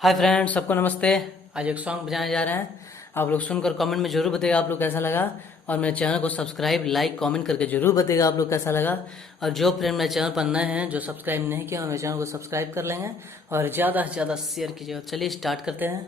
Hi friends, सबको नमस्ते। आज एक सॉन्ग बजाने जा रहे हैं। आप लोग सुनकर कमेंट में जरूर बताइएगा आप लोग कैसा लगा। और मेरे चैनल को सब्सक्राइब, लाइक, कमेंट करके जरूर बताइएगा आप लोग कैसा लगा। और जो फ्रेंड मेरे चैनल पर नए हैं, जो सब्सक्राइब नहीं किया, मेरे चैनल को सब्सक्राइब कर लेंगे और ज़्यादा से ज़्यादा शेयर कीजिएगा। चलिए स्टार्ट करते हैं।